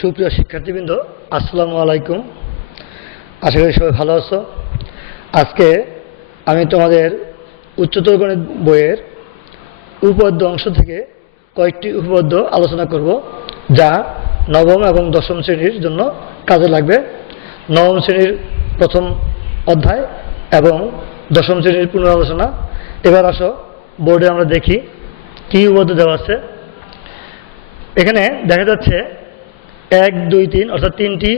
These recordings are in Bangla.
সুপ্রিয় শিক্ষার্থীবৃন্দ, আসসালামু আলাইকুম। আশা করি সবাই ভালো আছো। আজকে আমি তোমাদের উচ্চতর গণিত বইয়ের উপপাদ্য অংশ থেকে কয়েকটি উপপাদ্য আলোচনা করব, যা নবম এবং দশম শ্রেণীর জন্য কাজে লাগবে। নবম শ্রেণীর প্রথম অধ্যায় এবং দশম শ্রেণীর পুনরালোচনা। এবার আসো বোর্ডে আমরা দেখি কী উপপাদ্য দেওয়া আছে। এখানে দেখা যাচ্ছে 1, 2, 3 অর্থাৎ তিনটি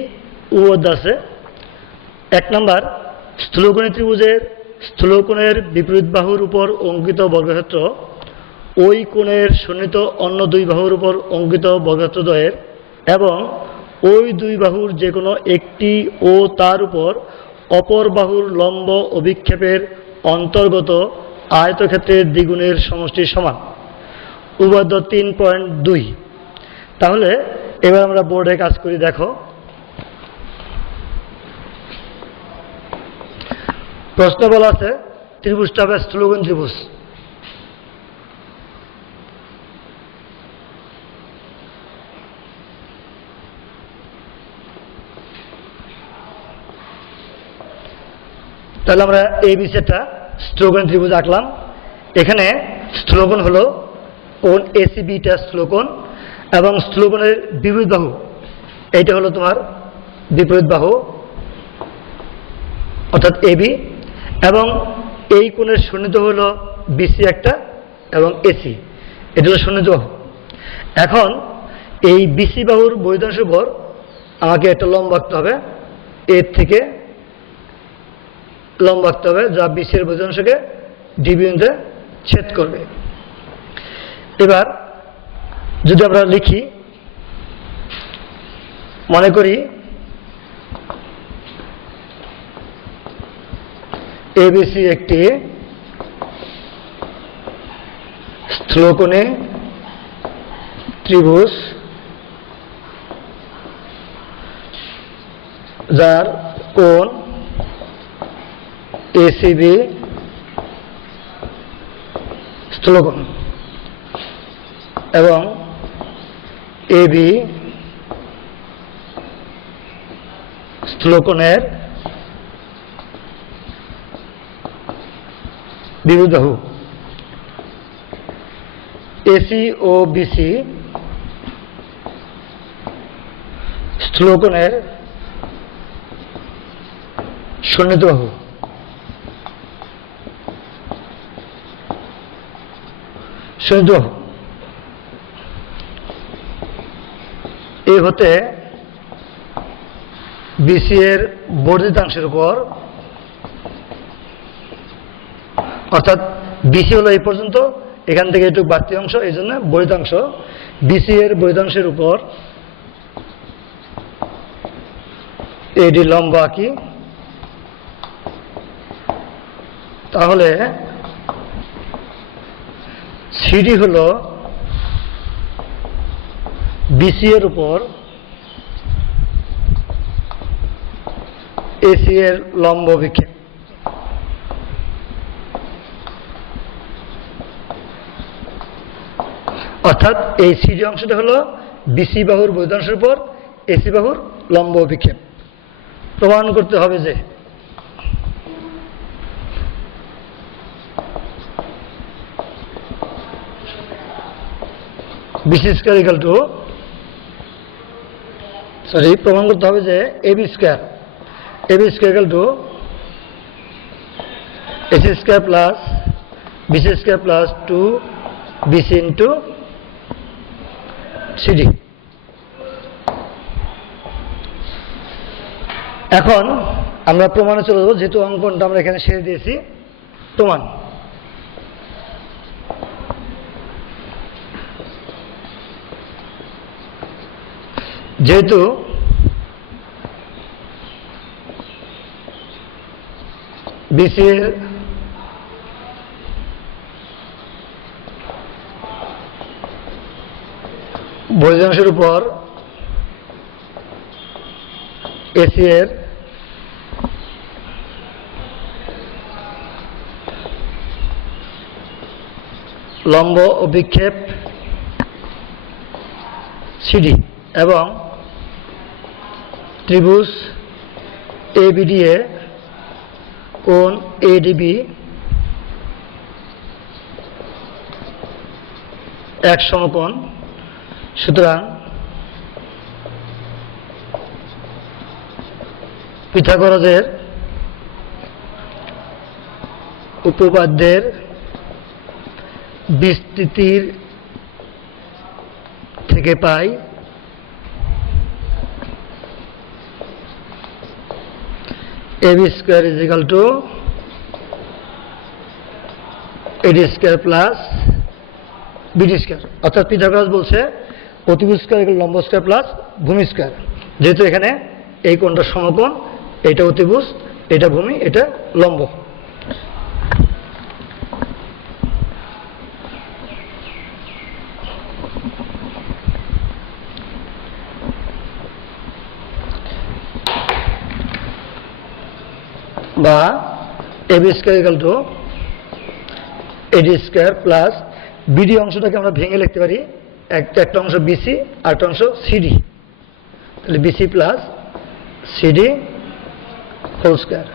উপপাদ্য আছে। 1 নম্বর, স্থূলকোণী ত্রিভুজের স্থূলকোণের বিপরীত বাহুর উপর অঙ্কিত বর্গক্ষেত্র ওই কোণের সন্নিহিত অন্য দুই বাহুর উপর অঙ্কিত বর্গক্ষেত্রদ্বয়ের এবং ওই দুই বাহুর যে কোনো একটি ও তার উপর অপর বাহুর লম্ব অভিক্ষেপের অন্তর্গত আয়তক্ষেত্রের দ্বিগুণের সমষ্টির সমান। উপপাদ্য 3.2। তাহলে এবার আমরা বোর্ডে কাজ করি। দেখো, প্রশ্ন বলা আছে ত্রিভুজটা হবে স্থূলকোণ ত্রিভুজ। তাহলে আমরা এই বিষয়টা স্থূলকোণ ত্রিভুজ আঁকলাম। এখানে স্থূলকোণ হলো কোণ এসিবিটা স্থূলকোণ এবং স্থূলকোণের বিপরীত বাহু এইটা হলো তোমার বিপরীত বাহু অর্থাৎ এবি, এবং এই কোণের সন্নিহিত হলো বিসি একটা এবং এসি, এটা হলো সন্নিহিত বাহু। এখন এই বিসি বাহুর বহির্দাংশের উপর আমাকে একটা লম্ব আঁকতে হবে, এর থেকে লম্ব আঁকতে হবে যা বিসির বহির্দাংশকে ডি বিন্দুতে ছেদ করবে। এবার যদি আমরা লিখি, মনে করি এবিসি একটি স্থূলকোণী ত্রিভুজ যার কোণ এসিবি স্থূলকোণ এবং এবি স্থূলকোণের বিপরীত বাহু। এসি ও বিসি স্থূলকোণের সন্নিহিত বাহু। সন্নিহিত বাহু এ হতে বিসি এর বর্ধিতাংশের উপর, অর্থাৎ বিসি হলো এই পর্যন্ত, এখান থেকে একটু বাড়তি অংশ, এই জন্য বর্ধিতাংশ। বিসি এর বর্ধিতাংশের উপর এডি লম্ব আঁকি। তাহলে সিডি হলো বিসি এর উপর এসি এর লম্ব অভিক্ষেপ। অর্থাৎ এই সিডি অংশটা হলো বিসি বাহুর বহির্দাংশের উপর এসি বাহুর লম্ব অভিক্ষেপ। প্রমাণ করতে হবে যে বিসি স্কয়ার ইকুয়াল টু, প্রমাণ করতে হবে যে AB square equal to AC square plus BC square plus 2 BC into CD. এখন আমরা প্রমাণে চলে যাবো, যেহেতু অঙ্কনটা আমরা এখানে সেরে দিয়েছি। প্রমাণ, যেহেতু বিসি এর বহির্দাংশের উপর এসি এর লম্ব অভিক্ষেপ সিডি এবং ত্রিভুজ এবিডিএ কোণ এডিবি এক সমকোণ। সুতরাং পিথাগোরাসের উপপাদ্যের বিস্তৃতির থেকে পাই ab square is equal to ad square plus bd square. অর্থাৎ পিথাগোরাস বলছে অতিভুজ স্কয়ার ইকুয়াল লম্ব স্কয়ার প্লাস ভূমি স্কয়ার। যেহেতু এখানে এই কোণটা সমকোণ, এটা অতিভুজ, এটা ভূমি, এটা লম্ব। বা ab square equal to ad square plus BD অংশটাকে আমরা ভেঙে লিখতে পারি, একটা অংশ বিসি আর একটা অংশ সিডি। তাহলে BC plus CD whole square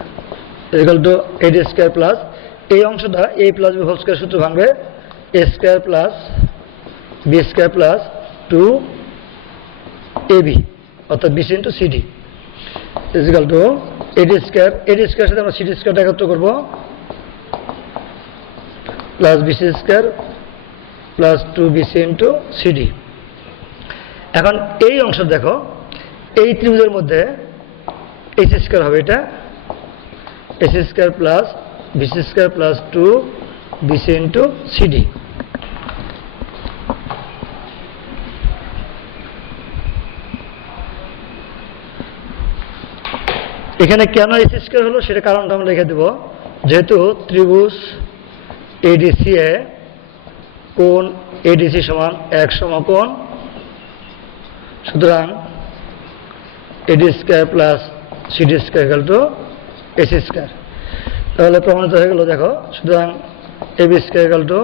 equal to ad square plus এই অংশটা a plus B whole square সূত্র ভাঙবে a square plus B square plus 2ab অর্থাৎ BC into CD equal to ad square. ad square সাথে আমরা সিডি স্কয়ারটা একত্র করবো plus BC square plus 2bc into CD. এখন এই অংশ দেখো, এই ত্রিভুজের মধ্যে ac স্কয়ার হবে, এটা ac square plus BC square plus 2bc into CD. এখানে কেন ac স্কয়ার হলো সেটা কারণটা আমরা লিখে দেব। যেহেতু ত্রিভুজ এডিসিএ কোণ এডিসি সমান এক সমকোণ, সুতরাং ad square plus CD square equal to ac square. তাহলে প্রমাণিত হয়ে গেল দেখো। সুতরাং ab square equal to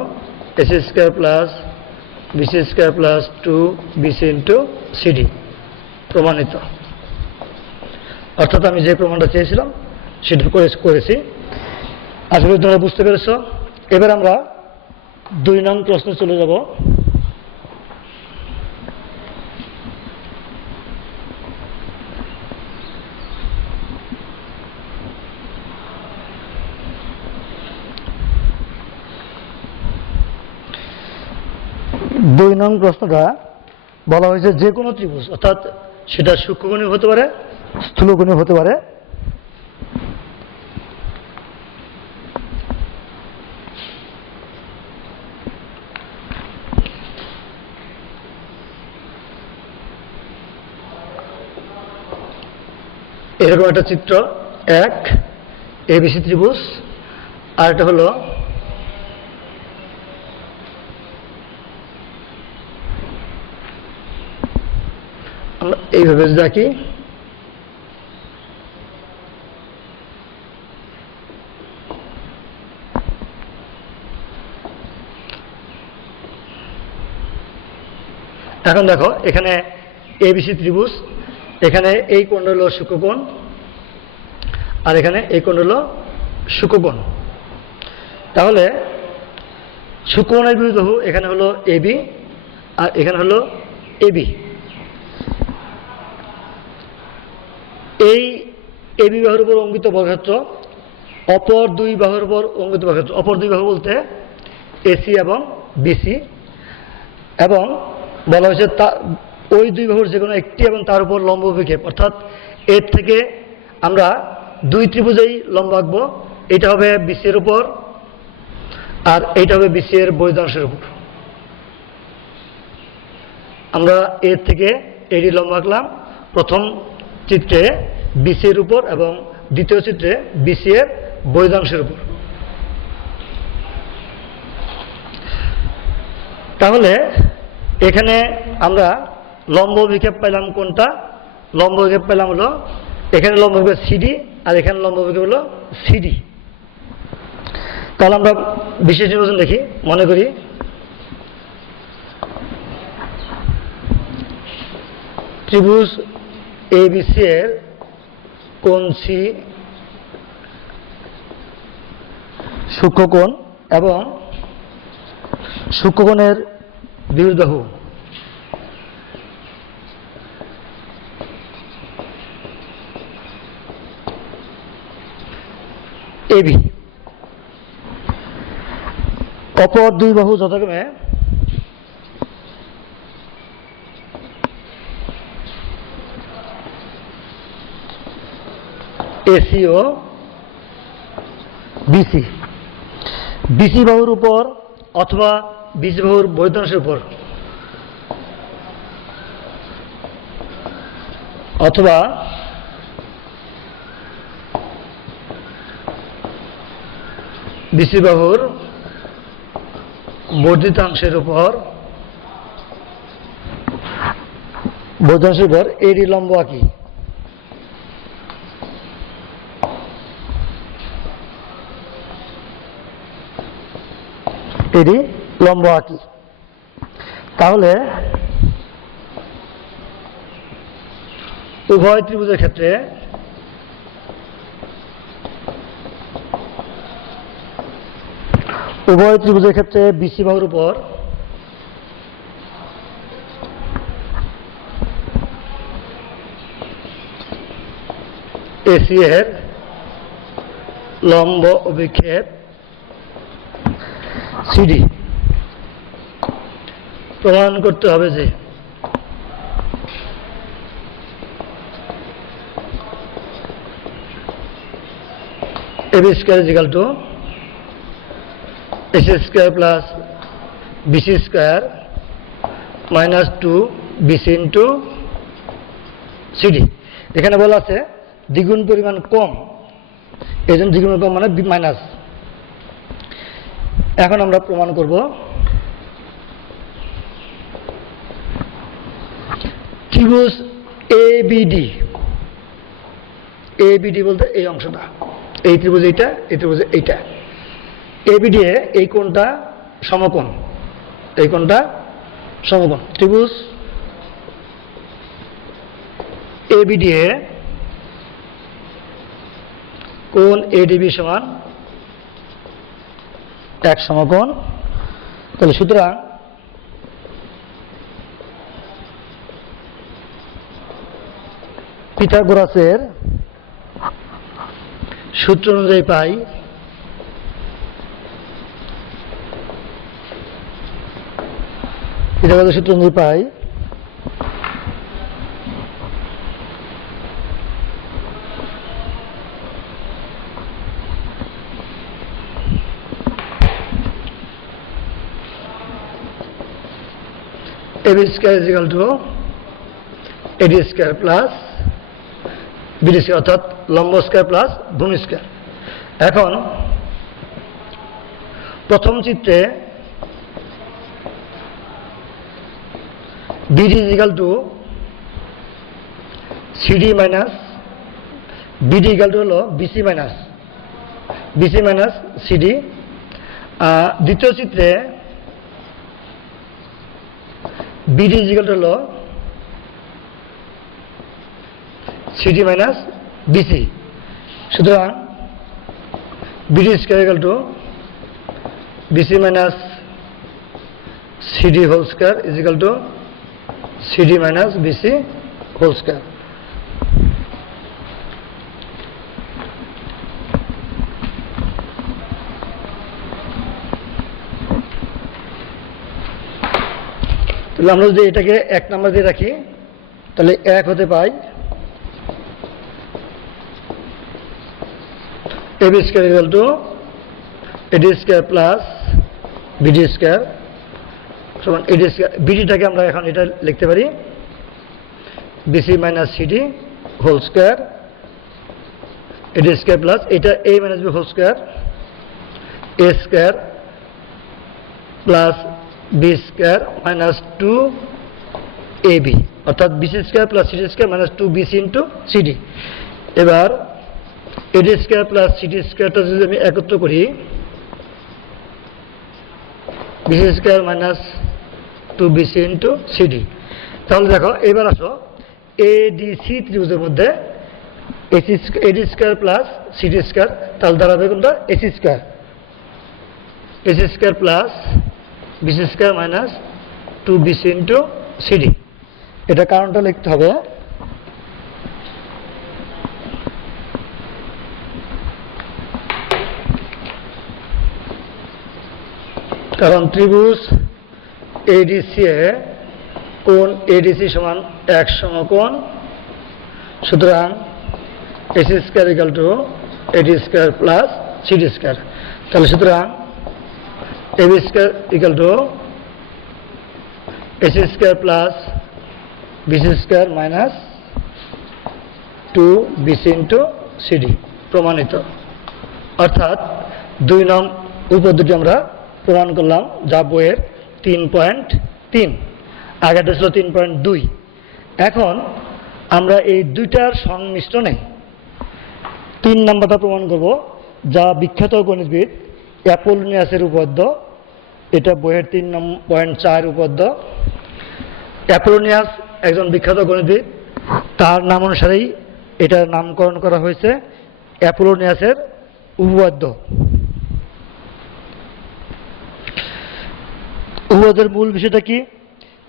ac square plus BC square plus 2bc into CD প্রমাণিত। অর্থাৎ আমি যে প্রমাণটা চেয়েছিলাম সেটা করেছি। আশা করি তোমরা বুঝতে পেরেছ। এবার আমরা 2 নং প্রশ্নে চলে যাব। দুই নং প্রশ্নটা বলা হয়েছে যে কোনো ত্রিভুজ, অর্থাৎ সেটা সূক্ষ্মকোণীয় হতে পারে, স্থূলকোণীয় হতে পারে, এরকম একটা চিত্র, এক এবিসি ত্রিভুজ, আর এটা হলো আমরা এইভাবে দেখি। এখন দেখো এখানে এবিসি ত্রিভুজ, এখানে এই কোণ হলো সূক্ষ্মকোণ আর এখানে এই কোণ হলো সূক্ষ্মকোণ। তাহলে সূক্ষ্মকোণের বিরুদ্ধ এখানে হলো এবি আর এখানে হলো এবি। এই এবি বাহুর উপর অঙ্কিত বর্গক্ষেত্র অপর দুই বাহুর উপর অঙ্কিত বর্গক্ষেত্র। অপর দুই বাহু বলতে এসি এবং বিসি, এবং বলা হয়েছে ওই দুই বাহুর যে কোনো একটি এবং তার উপর লম্ব অভিক্ষেপ, অর্থাৎ এর থেকে আমরা দুই ত্রিভুজেই লম্ব আঁকবো। এটা হবে বিসি এর উপর আর এইটা হবে বিসি এর বহির্দাংশের উপর। আমরা এর থেকে এডি লম্ব আঁকলাম প্রথম চিত্রে বিসি এর উপর এবং দ্বিতীয় চিত্রে বিসি এর বহির্দাংশের উপর। তাহলে এখানে আমরা লম্ব অভিক্ষেপ পেলাম কোনটা? লম্ব অভিক্ষেপ পেলাম হলো এখানে লম্ব অভিক্ষেপ সিডি আর এখানে লম্ব অভিক্ষেপ হলো সিডি। তাহলে আমরা বিশেষ নির্বাচন দেখি। মনে করি ত্রিভুজ ABC এর কোণ সি সূক্ষ্মকোণ এবং সূক্ষ্মকোণের বিপরীত বাহু AB অপর দুই বাহু যথাক্রমে AC ও BC BC বাহুর উপর অথবা BC বাহুর বহির্ধাংশের উপর অথবা BC বাহুর বর্ধিতাংশের উপর এডি লম্ব আঁকি। এডি লম্ব আঁকি তাহলে উভয় ত্রিভুজের ক্ষেত্রে BC বাহুর উপর AC এর লম্ব অভিক্ষেপ CD প্রমাণ করতে হবে যে AB square is equal to AC square plus BC square minus 2 BC into CD। এখানে বলা আছে দ্বিগুণ পরিমাণ কম, এই জন্য দ্বিগুণ কম মানে মাইনাস। এখন আমরা প্রমাণ করব ত্রিভুজ ABD বলতে এই অংশটা, এই ত্রিভুজ এইটা, এই ত্রিভুজ এইটা, ABD এ এই কোণটা সমকোণ, এই কোণটা সমকোণ। ত্রিভুজ ABD এ কোণ ADB সমান এক সমকোণ। তাহলে সুতরাং পিথাগোরাসের সূত্র অনুযায়ী পাই AB square is equal to AD square plus BD square অর্থাৎ লম্ব স্কয়ার প্লাস ভূমি স্কয়ার। এখন প্রথম চিত্রে BD is equal to CD minus BD equal to হলো BC minus CD। দ্বিতীয় চিত্রে BD is equal to হলো CD minus BC। সুতরাং BD square equal to BC minus CD whole square is equal to CD minus BC whole square। তাহলে আমরা যদি এটাকে 1 নাম্বার দিয়ে রাখি তাহলে 1 হতে পাই AB square equal to AD square plus BD square সমান AD square। BDটাকে আমরা এখন এটা লিখতে পারি BC minus CD whole square AD square plus এটা A minus B whole square A square plus B square minus 2AB অর্থাৎ BC square plus CD square minus 2BC into CD। এবার AD square plus CD square টা যদি আমি একত্র করি BC square minus 2BC into CD, তাহলে দেখো এবার আসো এডিসি ত্রিভুজের মধ্যে AD square plus CD square, তাহলে দাঁড়াবে কোনটা AC square, AC square plus BC square minus 2bc into CD. এটা কারণটা লিখতে হবে। কারণ ত্রিভুজ এডিসি এ কোণ এডিসি সমান এক সমকোণ, সুতরাং AC square equal to AD square plus CD square. তাহলে সুতরাং AB square equal to AC square plus BC square minus 2bc into CD প্রমাণিত। অর্থাৎ 2 নং উপপাদ্যটি আমরা প্রমাণ করলাম, যা বইয়ের 3.3, আগেটা ছিল 3.2। এখন আমরা এই দুইটার সংমিশ্রণে 3 নম্বরটা প্রমাণ করব, যা বিখ্যাত গণিতবিদ অ্যাপোলোনিয়াসের উপপাদ্য। এটা বইয়ের 3.4 উপপাদ্য। অ্যাপোলোনিয়াস একজন বিখ্যাত গণিতবিদ, তার নাম অনুসারেই এটার নামকরণ করা হয়েছে অ্যাপোলোনিয়াসের উপপাদ্য। উপপাদ্যের মূল বিষয়টা কি?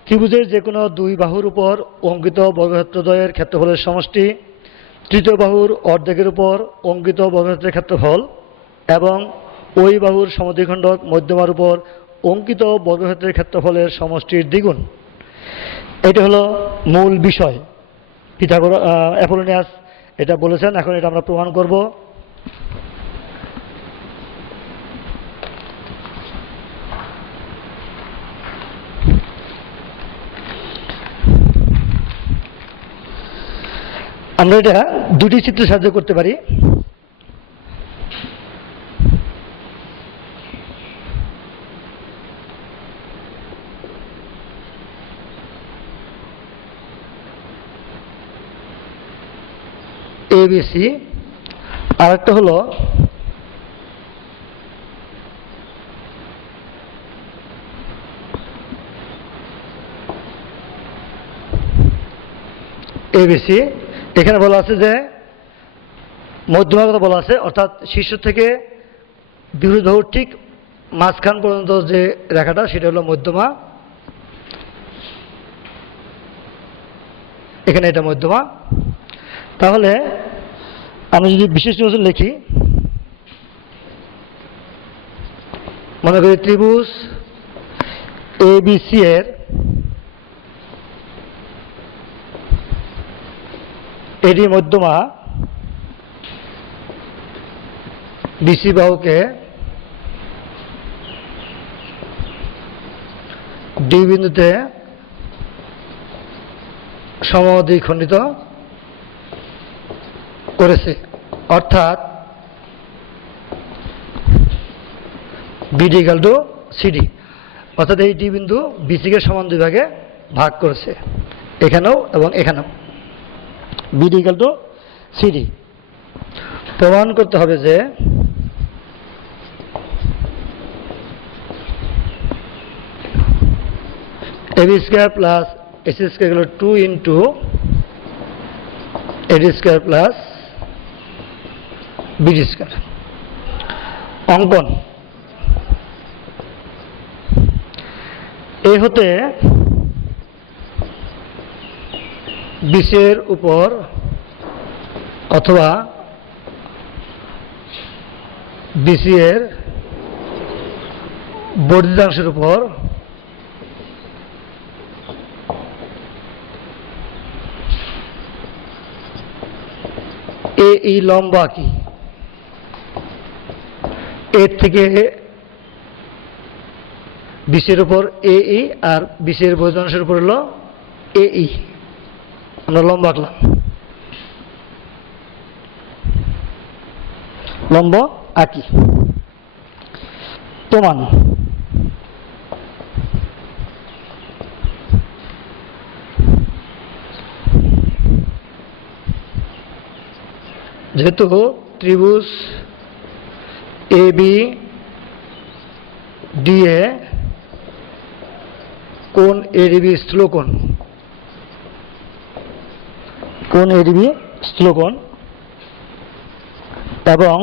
ত্রিভুজের যে কোনো 2 বাহুর উপর অঙ্কিত বর্গক্ষেত্রদ্বয়ের ক্ষেত্রফলের সমষ্টি, তৃতীয় বাহুর অর্ধেকের উপর অঙ্কিত বর্গক্ষেত্রের ক্ষেত্রফল এবং ওই বাহুর সমদ্বিখণ্ডক মধ্যমার উপর অঙ্কিত বর্গক্ষেত্রের ক্ষেত্রফলের সমষ্টির দ্বিগুণ। এটা হলো মূল বিষয়। অ্যাপোলোনিয়াস এটা বলেছেন। এখন এটা আমরা প্রমাণ করব। আমরা এটা দুটি চিত্রে সাহায্য করতে পারি। এবিসি, আর একটা হলো এবিসি। এখানে বলা আছে যে মধ্যমার কথা বলা আছে, অর্থাৎ শীর্ষ থেকে বিপরীত বাহুর ঠিক মাঝখান পর্যন্ত যে রেখাটা সেটা হলো মধ্যমা। এখানে এটা মধ্যমা। তাহলে আমি যদি বিশেষ নির্বাচন লিখি, মনে করি ত্রিভুজ এবিসি এর এডি মধ্যমা বিসি বাহুকে ডি বিন্দুতে সমদ্বিখণ্ডিত করেছে, অর্থাৎ বিডি ইকাল টু সিডি, অর্থাৎ এই ডি বিন্দু বিসিকে সমান 2 ভাগে ভাগ করেছে, এখানেও এবং এখানেও। বিডি ইকাল টু সিডি প্রমাণ করতে হবে যে AB square plus AC square equal 2 into AD square plus BD square. অঙ্কন এ হতে বিসি এর উপর অথবা বিসি এর বর্ধিতাংশের উপর এই লম্ব আঁকি। এর থেকে বিসির উপর এই আর বিসির বর্ধিতাংশের উপর হলো এই, আমরা লম্ব আঁকলাম। লম্ব আঁকি। প্রমাণ যেহেতু ত্রিভুজ এ বি ডি এ কোণ এডিবি স্থূলকোণ, কোণ এডিবি স্থূলকোণ এবং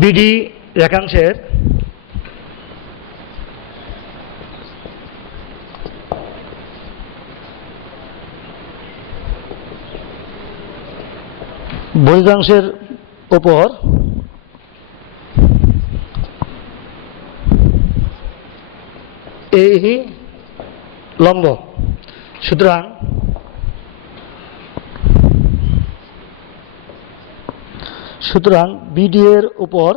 বিডি রেখাংশের বহির্জাংশের উপর এই লম্ব। সুতরাং বিডি এর উপর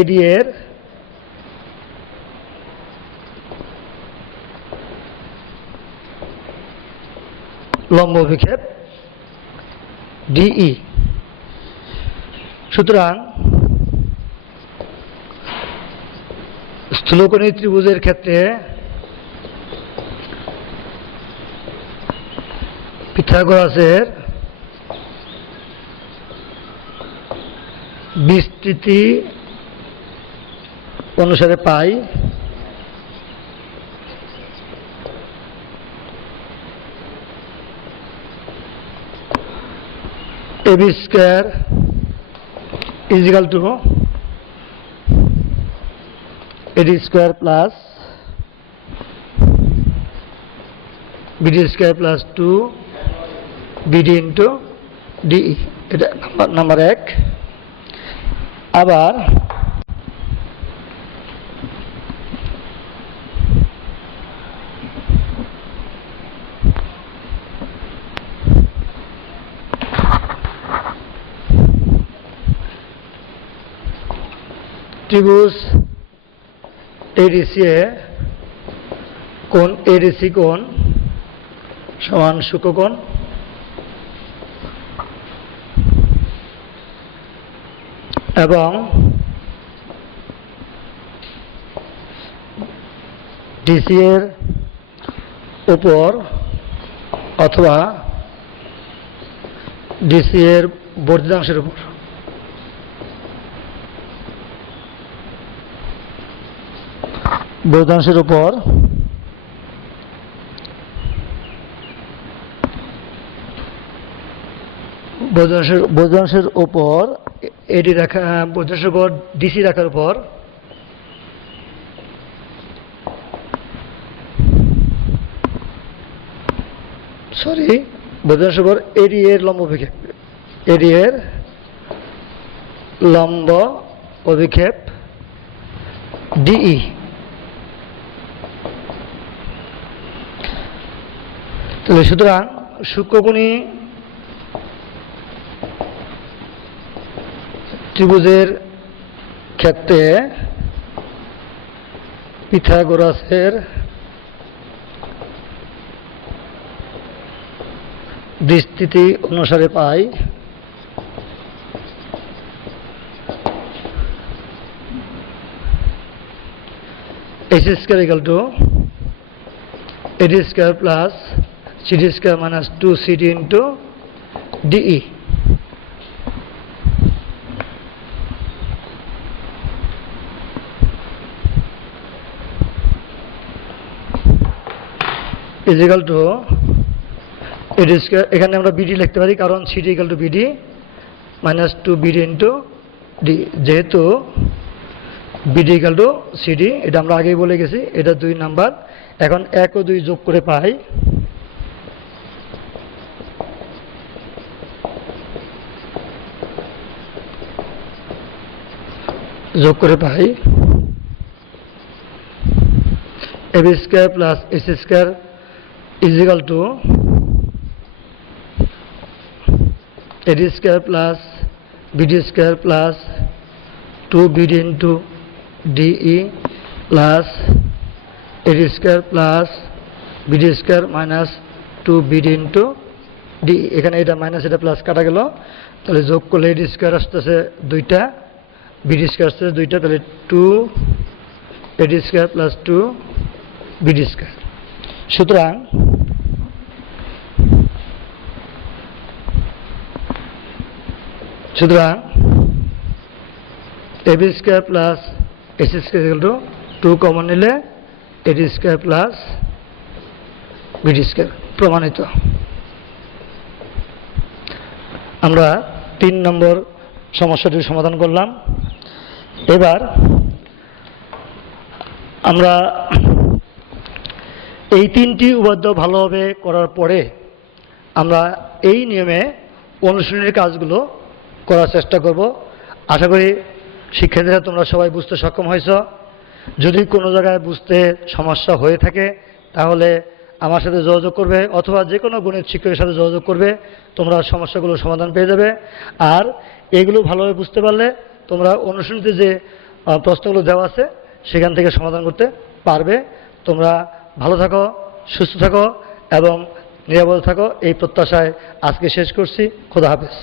এডি এর লম্ব অভিক্ষেপ ডিই। সুতরাং স্থূলকোণী ত্রিভুজের ক্ষেত্রে পিথাগোরাসের বিস্তৃতি অনুসারে পাই ab square is equal to ad square plus bd square plus 2 bd into de। এটা নাম্বার 1। আবার ত্রিভুজ এডিসি এ কোণ এডিসি কোণ সমান সূক্ষ্মকোণ এবং ডিসি এর উপর অথবা ডিসি এর বর্ধিতাংশের উপর বর্ধিতাংশের উপর এডি রেখা বর্ধিতাংশের উপর ডিসি রেখার উপর বর্ধিতাংশের উপর এডি এর লম্ব অভিক্ষেপ ডিই। তাহলে সুতরাং সূক্ষ্মকোণী ত্রিভুজের ক্ষেত্রে পিথাগোরাসের বিস্তৃতি অনুসারে পাই h square equal to ad square plus cd square minus 2cd into de। is equal to ad square, এখানে আমরা বিডি লিখতে পারি কারণ cd equal to bd minus 2bd into d, যেহেতু bd equal to cd এটা আমরা আগেই বলে গেছি, এটা 2 নাম্বার। এখন 1 ও 2 যোগ করে পাই ab square plus h square is equal to ad square plus bd square plus 2bd into de plus ad square plus bd square minus 2bd into de। এখানে এটা মাইনাস এটা প্লাস কাটা গেল, তাহলে যোগ করলে ad স্কয়ার আসতেছে 2টা, bd স্কয়ার আসতেছে 2টা, তাহলে 2 ad square plus 2 bd square. সুতরাং AB square plus AC square equal to 2 common নিলে AD square plus BD square প্রমাণিত। আমরা 3 নম্বর সমস্যাটির সমাধান করলাম। এবার আমরা এই 3টি উপপাদ্য ভালোভাবে করার পরে আমরা এই নিয়মে অনুশীলনের কাজগুলো করার চেষ্টা করব। আশা করি শিক্ষার্থীরা তোমরা সবাই বুঝতে সক্ষম হয়েছ। যদি কোনো জায়গায় বুঝতে সমস্যা হয়ে থাকে তাহলে আমার সাথে যোগাযোগ করবে অথবা যে কোনো গণিত শিক্ষকের সাথে যোগাযোগ করবে, তোমরা সমস্যাগুলোর সমাধান পেয়ে যাবে। আর এগুলো ভালোভাবে বুঝতে পারলে তোমরা অনুশীলনীতে যে প্রশ্নগুলো দেওয়া আছে সেখান থেকে সমাধান করতে পারবে। তোমরা ভালো থাকো, সুস্থ থাকো এবং নিরাপদে থাকো এই প্রত্যাশায় আজকে শেষ করছি। খোদা হাফেজ।